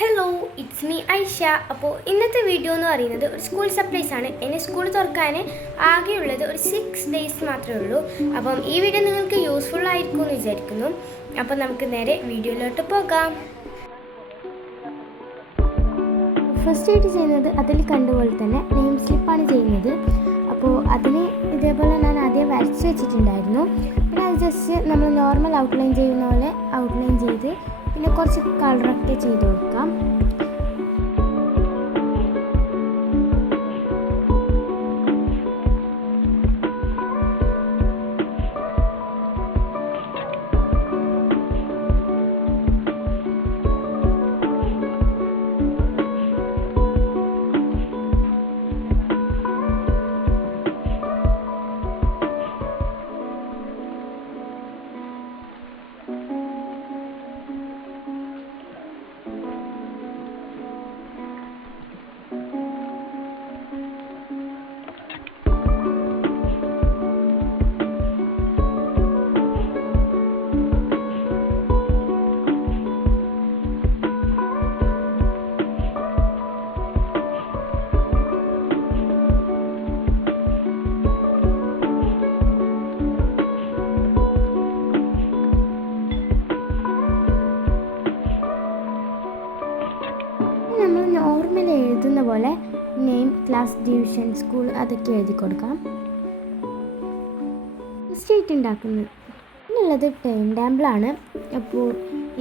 Hello it's me Aisha അപ്പോൾ ഇന്നത്തെ video എന്ന് പറയുന്നത് ഒരു സ്കൂൾ സപ്ലൈസ് ആണ്. എന്നെ സ്കൂൾ തുറക്കാൻ ആകെയുള്ളത് ഒരു സിക്സ് ഡേയ്സ് മാത്രമേ ഉള്ളൂ. അപ്പം ഈ വീഡിയോ നിങ്ങൾക്ക് യൂസ്ഫുൾ ആയിരിക്കും എന്ന് വിചാരിക്കുന്നു. അപ്പം നമുക്ക് നേരെ വീഡിയോയിലോട്ട് പോകാം. ഫസ്റ്റ് ആയിട്ട് ചെയ്യുന്നത് അതിൽ കണ്ടുപോലെ തന്നെ നെയിം സ്ലിപ്പാണ് ചെയ്യുന്നത്. അപ്പോൾ അതിന് ഇതേപോലെ ഞാൻ ആദ്യം വരച്ച് വെച്ചിട്ടുണ്ടായിരുന്നു. പിന്നെ അത് ജസ്റ്റ് നമ്മൾ നോർമൽ ഔട്ട്ലൈൻ ചെയ്യുന്ന പോലെ ഔട്ട്ലൈൻ ചെയ്ത് പിന്നെ കുറച്ച് കളറൊക്കെ ചെയ്ത് കൊടുക്കാം. എഴുതുന്ന പോലെ നെയിം ക്ലാസ് ഡിവിഷൻ സ്കൂൾ അതൊക്കെ എഴുതി കൊടുക്കാം സ്റ്റേറ്റ് ഉണ്ടാക്കുന്നത് പിന്നുള്ളത് ടൈം ടാമ്പിളാണ് അപ്പോൾ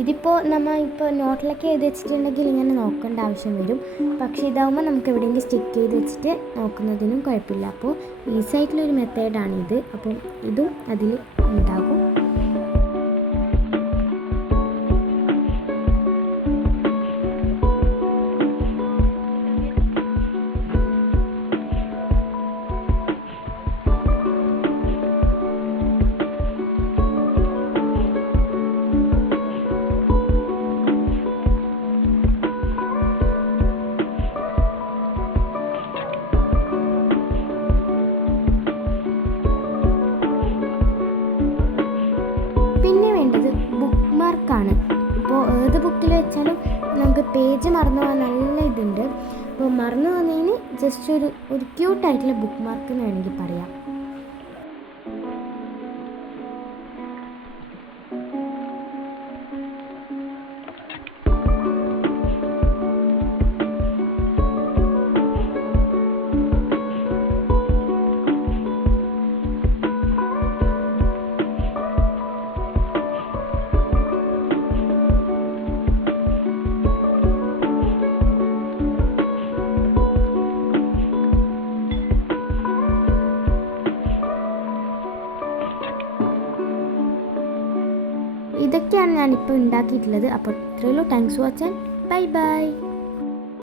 ഇതിപ്പോൾ നമ്മൾ ഇപ്പോൾ നോട്ടിലൊക്കെ എഴുതി വെച്ചിട്ടുണ്ടെങ്കിൽ ഇങ്ങനെ നോക്കേണ്ട ആവശ്യം വരും. പക്ഷേ ഇതാവുമ്പോൾ നമുക്ക് എവിടെയെങ്കിലും സ്റ്റിക്ക് ചെയ്ത് വെച്ചിട്ട് നോക്കുന്നതിനും കുഴപ്പമില്ല. അപ്പോൾ ഈസി ആയിട്ടുള്ളൊരു മെത്തേഡാണ് ഇത്. അപ്പം ഇതും അതിൽ ഉണ്ടാകും. ഇപ്പോൾ ഏത് ബുക്കിൽ വെച്ചാലും നമുക്ക് പേജ് മറന്നു പോകാൻ നല്ല ഇതുണ്ട്. അപ്പോൾ മറന്നു പോകുന്നതിന് ജസ്റ്റ് ഒരു ഒരു ക്യൂട്ടായിട്ടുള്ള ബുക്ക് മാർക്ക് എന്ന് വേണമെങ്കിൽ പറയാം. ഇതൊക്കെയാണ് ഞാനിപ്പോൾ ഉണ്ടാക്കിയിട്ടുള്ളത്. അപ്പോൾ ഇത്രയുള്ളൂ താങ്ക്സ് വാച്ചാൻ ബൈ ബൈ